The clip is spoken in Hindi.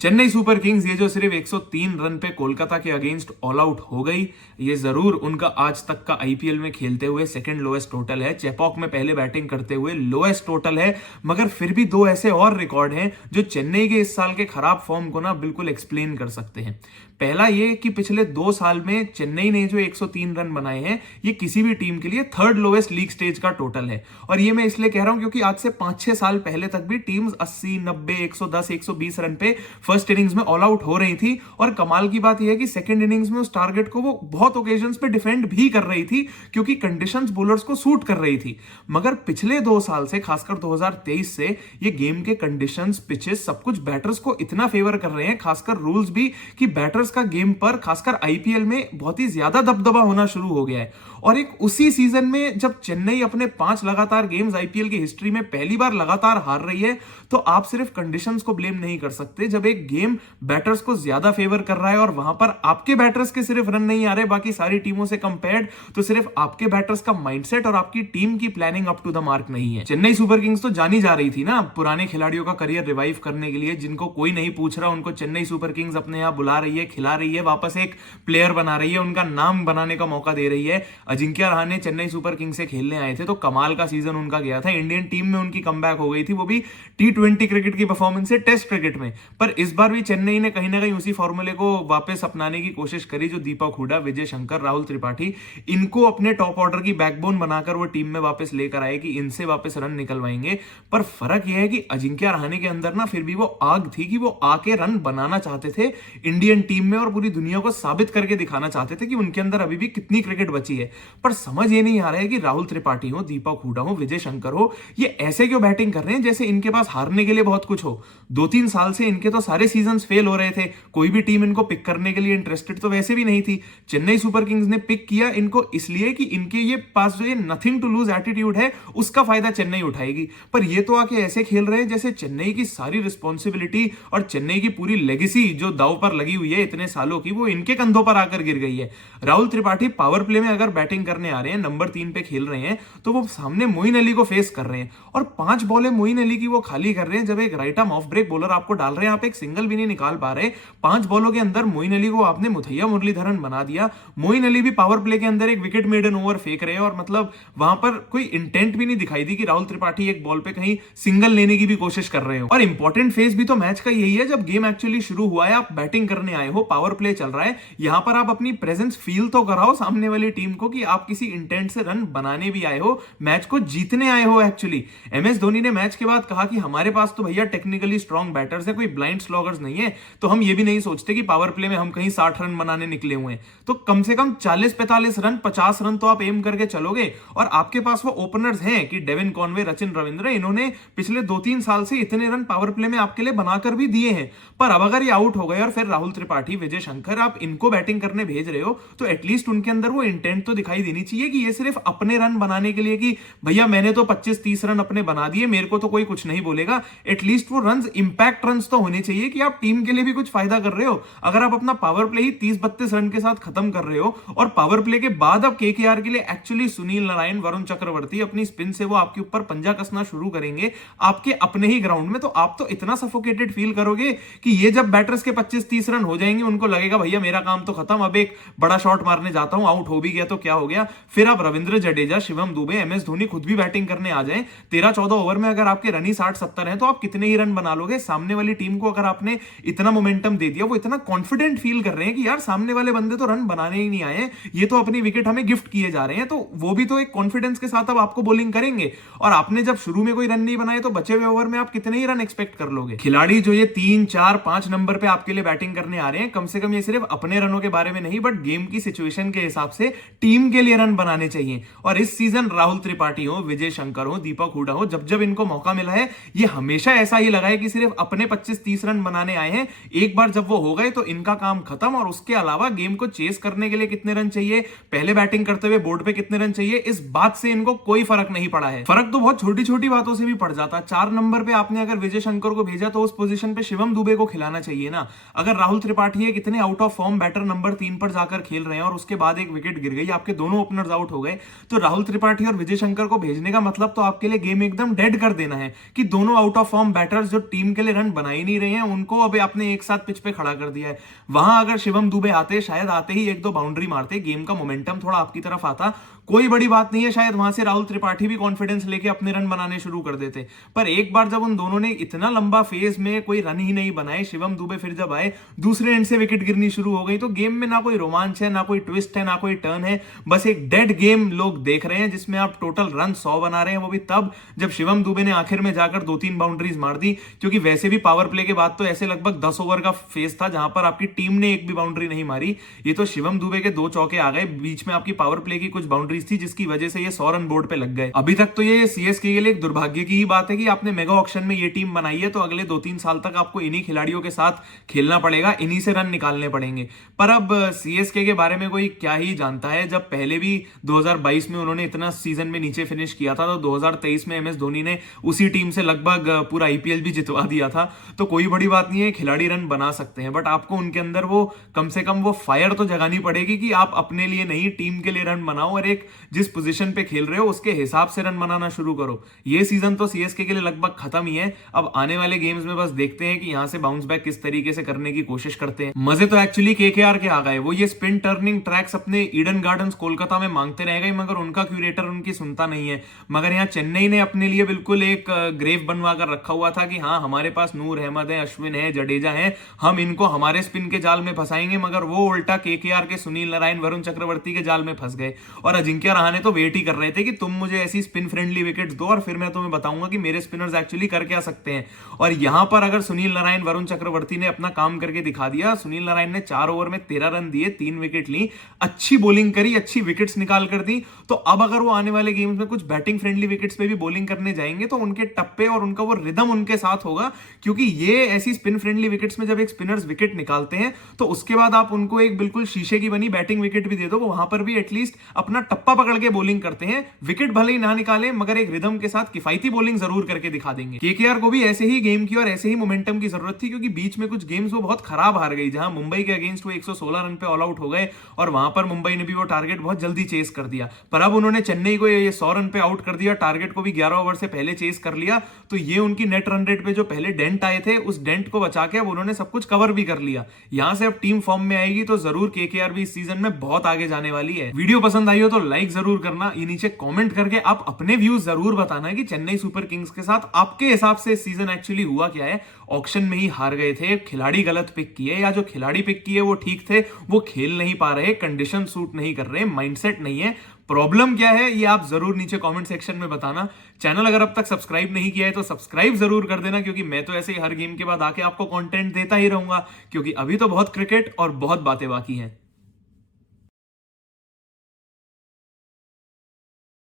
चेन्नई सुपर किंग्स ये जो सिर्फ 103 रन पे कोलकाता के अगेंस्ट ऑल आउट हो गई, ये जरूर उनका आज तक का आईपीएल में खेलते हुए सेकंड लोएस्ट टोटल है। चेपॉक में पहले बैटिंग करते हुए लोएस्ट टोटल है, मगर फिर भी दो ऐसे और रिकॉर्ड हैं जो चेन्नई के इस साल के खराब फॉर्म को ना बिल्कुल एक्सप्लेन कर सकते हैं। पहला ये कि पिछले 2 साल में चेन्नई ने जो 103 रन बनाए हैं, ये किसी भी टीम के लिए थर्ड लोएस्ट लीग स्टेज का टोटल है। और ये मैं इसलिए कह रहा हूं क्योंकि आज से 5-6 साल पहले तक भी टीम्स 80, 90, 110, 120 रन पे फर्स्ट इनिंग्स में ऑल आउट हो रही थी। और कमाल की बात यह है कि सेकंड इनिंग्स में उस टारगेट को वो बहुत ओकेजन्स पे डिफेंड भी कर रही थी क्योंकि कंडीशंस बॉलर्स को सूट कर रही थी। मगर पिछले 2 साल से, खासकर 2023 से, ये गेम के कंडीशंस, पिचेस, सब कुछ बैटर्स को इतना फेवर कर रहे हैं, खासकर रूल्स भी, कि बैटर्स का गेम पर खासकर आईपीएल में बहुत ही ज्यादा दबदबा होना शुरू हो गया है। और एक उसी सीजन में जब चेन्नई अपने 5 लगातार गेम्स आईपीएल की हिस्ट्री में पहली बार लगातार हार रही है, तो आप सिर्फ कंडीशंस को ब्लेम नहीं कर सकते। जब एक गेम बैटर्स को ज्यादा फेवर कर रहा है और वहां पर आपके बैटर्स के सिर्फ रन नहीं आ रहे बाकी सारी टीमों से कंपेयर्ड, तो सिर्फ आपके बैटर्स का माइंडसेट और आपकी टीम की planning up to the mark नहीं है। चेन्नई सुपर किंग्स तो जानी जा रही थी ना पुराने खिलाड़ियों का करियर रिवाइव करने के लिए, जिनको कोई नहीं पूछ रहा, उनको चेन्नई सुपर किंग्स अपने यहां बुला रही है, खिला रही है, वापस एक प्लेयर बना रही है, उनका नाम बनाने का मौका दे रही है। अजिंक्य रहाणे चेन्नई सुपर किंग्स से खेलने आए थे तो कमाल का सीजन उनका गया था। इंडियन टीम में उनकी कमबैक हो गई थी, वो भी T20 क्रिकेट की परफॉर्मेंस से टेस्ट क्रिकेट में। पर इस बार भी चेन्नई ने कहीं ना कहीं उसी फॉर्मूले को वापस अपनाने की कोशिश करी जो दीपक हुडा, विजय शंकर, राहुल त्रिपाठी, इनको अपने टॉप ऑर्डर की बैकबोन बनाकर वो टीम में वापस लेकर आए कि इनसे वापस रन निकलवाएंगे। पर फर्क यह है कि अजिंक्य रहाणे के अंदर ना फिर भी वो आग थी कि वो आके रन बनाना चाहते थे इंडियन टीम में और पूरी दुनिया को साबित करके दिखाना चाहते थे कि उनके अंदर अभी भी कितनी क्रिकेट बची है। पर समझ ये नहीं आ रहा है कि राहुल त्रिपाठी हो, दीपक हुडा हो, विजय शंकर हो, ये ऐसे क्यों बैटिंग कर रहे हैं जैसे इनके पास हारने के लिए बहुत कुछ हो। 2-3 साल से इनके तो सारे सीजन्स फेल हो रहे थे, कोई भी टीम इनको पिक करने के लिए इंटरेस्टेड तो वैसे भी नहीं थी। चेन्नई सुपर किंग्स ने पिक किया इनको इसलिए कि इनके ये पास जो ये नथिंग टू लूज एटीट्यूड है उसका फायदा चेन्नई उठाएगी। पर ये तो आके ऐसे खेल रहे हैं जैसे चेन्नई की सारी रिस्पॉन्सिबिलिटी और चेन्नई की पूरी लेगेसी जो दांव पर लगी हुई है इतने सालों की, वो इनके कंधों पर आकर गिर गई है। राहुल त्रिपाठी पावर प्ले में अगर बैटिंग करने आ रहे हैं, नंबर 3 पे खेल रहे हैं, तो वो सामने मोइन अली को फेस कर रहे हैं और 5 बॉलें मोइन अली की वो खाली कर रहे हैं। जब एक right arm off break bowler आपको डाल रहे हैं, आप एक सिंगल भी नहीं निकाल पा रहे। 5 बॉलों के अंदर मोइन अली को आपने मुथैया मुरलीधरन बना दिया। मोइन अली भी पावर प्ले के अंदर एक विकेट मेडन ओवर फेंक रहे हैं और मतलब वहां पर कोई इंटेंट भी नहीं दिखाई दी कि राहुल त्रिपाठी एक बॉल पे कहीं सिंगल लेने की भी कोशिश कर रहे हो। और इंपॉर्टेंट फेज भी तो मैच का यही है, जब गेम एक्चुअली शुरू हुआ है, आप बैटिंग करने आए हो, पावर प्ले चल रहा है, यहां पर आप अपनी प्रेजेंस फील तो कराओ सामने वाली टीम को कि आप किसी इंटेंट से रन बनाने भी आए हो, मैच को जीतने आए हो। एक्चुअली एमएस धोनी ने मैच के बाद कहा कि हमारे पास तो भैया टेक्निकली स्ट्रॉन्ग बैटर्स है, कोई ब्लाइंड स्लॉगर्स नहीं है, तो हम ये भी नहीं सोचते कि पावर प्ले में हम कहीं 60 रन बनाने निकले हुए हैं। तो कम से कम 40-45 रन, 50 रन तो आप एम करके चलोगे। और आपके पास वो ओपनर्स हैं कि डेविन कॉनवे, रचिन रविंद्र, इन्होंने पिछले 2-3 साल से इतने रन पावर प्ले में आपके लिए बनाकर भी दिए हैं। पर अब अगर ये आउट हो गए और फिर राहुल त्रिपाठी, विजय शंकर, आप इनको बैटिंग करने भेज रहे हो, तो एटलीस्ट उनके अंदर वो इंटेंट तो दिखाई देनी चाहिए कि ये सिर्फ अपने रन बनाने के लिए कि भैया मैंने तो 25-30 रन अपने बना दिए, मेरे को तो कोई कुछ नहीं बोलेगा। एटलीस्ट वो रन, इंपैक्ट रन तो होने चाहिए कि आप टीम के लिए भी कुछ फायदा कर रहे हो। अगर आप अपना पावर प्ले ही 30-32 रन के साथ खत्म कर रहे हो और पावर प्ले के बाद अब केकेआर के लिए एक्चुअली सुनील नारायण, वरुण चक्रवर्ती अपनी स्पिन से वो आपके ऊपर पंजा कसना शुरू करेंगे आपके अपने ही ग्राउंड में, तो आप तो इतना सफोकेटेड फील करोगे कि ये जब बैटर्स के 25-30 रन हो जाएंगे, उनको लगेगा भैया मेरा काम तो खत्म, अब एक बड़ा शॉट मारने जाता हूं, आउट हो भी गया तो क्या हो गया। फिर आप रविंद्र जडेजा, शिवम दुबे, एमएस धोनी खुद भी बैटिंग करने आ जाएं, 13-14 ओवर में अगर आपके रन ही 60-70 हैं तो आप कितने ही रन बना लोगे। सामने वाली टीम को अगर आपने इतना मोमेंटम दे दिया, वो इतना कॉन्फिडेंट फील कर रहे हैं कि यार सामने वाले बंदे तो रन बनाने ही नहीं आए, ये तो अपनी विकेट हमें गिफ्ट किए जा रहे हैं, तो वो भी तो एक कॉन्फिडेंस के साथ अब आपको बॉलिंग करेंगे। और आपने जब शुरू में कोई रन नहीं बनाए तो बचे हुए ओवर में आप कितने ही रन एक्सपेक्ट कर लोगे। खिलाड़ी जो ये 3, 4, 5 नंबर पे आपके लिए बैटिंग करने आ रहे हैं, कम से कम ये सिर्फ अपने रनों के बारे में नहीं बट गेम की सिचुएशन के हिसाब से टीम के लिए रन बनाने चाहिए। और इस सीजन राहुल त्रिपाठी हो, विजय शंकर हो, दीपक हुडा हो, जब जब इनको मौका मिला है, ये हमेशा ऐसा ही लगा है कि सिर्फ अपने 25-30 रन बनाने आए हैं। एक बार जब वो हो गए तो इनका काम खत्म। और उसके अलावा गेम को चेस करने के लिए कितने रन चाहिए, पहले बैटिंग करते हुए बोर्ड पे कितने रन चाहिए, इस बात से इनको कोई फर्क नहीं पड़ा है। फर्क तो बहुत छोटी छोटी बातों से भी पड़ जाता। 4 नंबर पे आपने अगर विजय शंकर को भेजा तो उस पोजीशन पे शिवम दुबे को खिलाना चाहिए ना। अगर राहुल त्रिपाठी है, कितने out of form batter number 3 पर जाकर खेल रहे हैं और उसके बाद एक विकेट गिर गई, आपके दोनों ओपनर्स आउट हो गए, तो राहुल त्रिपाठी और विजय शंकर को भेजने का मतलब तो आपके लिए गेम एकदम डेड कर देना है कि दोनों आउट ऑफ फॉर्म बैटर्स जो टीम के लिए रन बना ही नहीं रहे हैं, उनको अब आपने एक साथ पिच पे खड़ा कर दिया है। वहां अगर शिवम दुबे आते, शायद आते ही एक दो बाउंड्री मारते, गेम का मोमेंटम थोड़ा आपकी तरफ आता, कोई बड़ी बात नहीं है, शायद वहां से राहुल त्रिपाठी भी कॉन्फिडेंस लेके अपने रन बनाने शुरू कर देते। पर एक बार जब उन दोनों ने इतना लंबा फेज में कोई रन ही नहीं बनाए, शिवम दुबे फिर जब आए, दूसरे एंड से विकेट गिरनी शुरू हो गई, तो गेम में ना कोई रोमांच है, ना कोई ट्विस्ट है, ना कोई टर्न है, बस एक डेड गेम लोग देख रहे हैं जिसमें आप टोटल रन 100 बना रहे हैं, वो भी तब जब शिवम दुबे ने आखिर में जाकर 2-3 बाउंड्रीज मार दी। क्योंकि वैसे भी पावर प्ले के बाद तो ऐसे लगभग 10 ओवर का फेज था जहां पर आपकी टीम ने एक भी बाउंड्री नहीं मारी। ये तो शिवम दुबे के 2 चौके आ गए, बीच में आपकी पावर प्ले की कुछ बाउंड्रीज थी जिसकी वजह से ये 100 रन बोर्ड पे लग गए। अभी तक तो ये सीएसके के लिए एक दुर्भाग्य की ही बात है कि आपने मेगा ऑक्शन में ये टीम बनाई है, तो अगले 2-3 साल तक आपको इन्हीं खिलाड़ियों के साथ खेलना पड़ेगा, इन्हीं से रन निकालने पड़ेंगे। पर अब सीएसके के बारे में कोई क्या ही जानता है, जब पहले भी 2022 में उन्होंने इतना सीजन में नीचे फिनिश किया था, तो 2023 में एमएस धोनी ने उसी टीम से लगभग पूरा आईपीएल भी जितवा दिया था। तो कोई बड़ी बात नहीं है, खिलाड़ी रन बना सकते हैं, बट आपको उनके अंदर वो कम से कम वो फायर तो जगानी पड़ेगी कि आप अपने लिए नहीं, टीम के लिए रन बनाओ, और एक जिस पोजीशन पे खेल रहे हो उसके हिसाब से रन बनाना शुरू करो। ये सीजन तो सीएसके के लिए लगभग खत्म ही है, अब आने वाले गेम्स में बस देखते हैं कि यहां से बाउंस बैक किस तरीके से करने की कोशिश करते हैं। मजे तो एक्चुअली केकेआर के आ गए, वो ये स्पिन टर्निंग ट्रैक्स अपने ईडन गार्डन्स कोलकाता में मांगते रह गए, मगर उनका क्यूरेटर उनकी सुनता नहीं है। मगर यहाँ चेन्नई ने अपने लिए बिल्कुल एक ग्रेव बनवा कर रखा हुआ था कि हाँ, हमारे पास नूर अहमद है, अश्विन है, जडेजा है, हम इनको हमारे स्पिन के जाल में फंसाएंगे। मगर वो उल्टा केकेआर के सुनील नारायण, वरुण चक्रवर्ती के जाल में फंस गए, और अजिंक्य रहाणे तो वेट ही कर रहे थे कि तुम मुझे ऐसी स्पिन फ्रेंडली विकेट्स दो और फिर मैं तुम्हें बताऊंगा कि मेरे स्पिनर्स एक्चुअली कर क्या सकते हैं। और यहां पर अगर सुनील नारायण, वरुण चक्रवर्ती ने अपना काम करके दिखा दिया। सुनील नारायण ने 4 ओवर में 13 रन दिए, 3 विकेट ली, अच्छी बॉलिंग करी, अच्छी विकेट्स निकाल कर दी। तो अब अगर वो आने वाले गेम्स में कुछ बैटिंग फ्रेंडली विकेट्स पे भी बॉलिंग करने जाएंगे, तो उनके टप्पे और उनका वो रिदम उनके साथ होगा। क्योंकि ये ऐसी स्पिन फ्रेंडली विकेट्स में जब एक स्पिनर्स विकेट निकालते हैं, तो उसके बाद आप उनको एक बिल्कुल शीशे की बनी बैटिंग विकेट भी दे दो, वहां पर भी एटलीस्ट अपना टप्पा पकड़ के बॉलिंग करते हैं। विकेट भले ही ना निकाले, मगर एक रिदम के साथ किफायती बॉलिंग जरूर करके दिखा देंगे। केकेआर को भी ऐसे ही गेम की और ऐसे ही मोमेंटम की जरूरत थी, क्योंकि बीच में कुछ गेम्स वो बहुत खराब हार गई, जहां मुंबई के अगेंस्ट वो 116 रन पे ऑल आउट हो गए, और वहां पर मुंबई ने भी वो टारगेट बहुत जल्दी चेस कर दिया। पर अब उन्होंने चेन्नई को ये 100 रन पे आउट कर दिया, टारगेट को भी 11 ओवर से पहले चेस कर लिया। तो ये उनकी नेट रन रेट पे जो पहले डेंट आए थे, उस डेंट को बचा के अब उन्होंने सब कुछ कवर भी कर लिया। यहां से अब टीम फॉर्म में आएगी, तो जरूर केकेआर भी इस सीजन में बहुत आगे जाने वाली है। वीडियो पसंद आई हो तो लाइक जरूर करना, ये नीचे कमेंट करके आप अपने व्यूज जरूर बताना कि चेन्नई सुपर किंग्स के साथ आपके हिसाब से सीजन एक्चुअली हुआ क्या है। ऑक्शन में ही हार गए थे, खिलाड़ी गलत पिक किए, या जो खिलाड़ी पिक किए वो ठीक थे, वो खेल नहीं पा रहे, कंडीशन सूट नहीं कर रहे, माइंडसेट नहीं है, प्रॉब्लम क्या है ये आप जरूर नीचे कमेंट सेक्शन में बताना। चैनल अगर अब तक सब्सक्राइब नहीं किया है तो सब्सक्राइब जरूर कर देना, क्योंकि मैं तो ऐसे ही हर गेम के बाद आके आपको कंटेंट देता ही रहूंगा, क्योंकि अभी तो बहुत क्रिकेट और बहुत बातें बाकी हैं।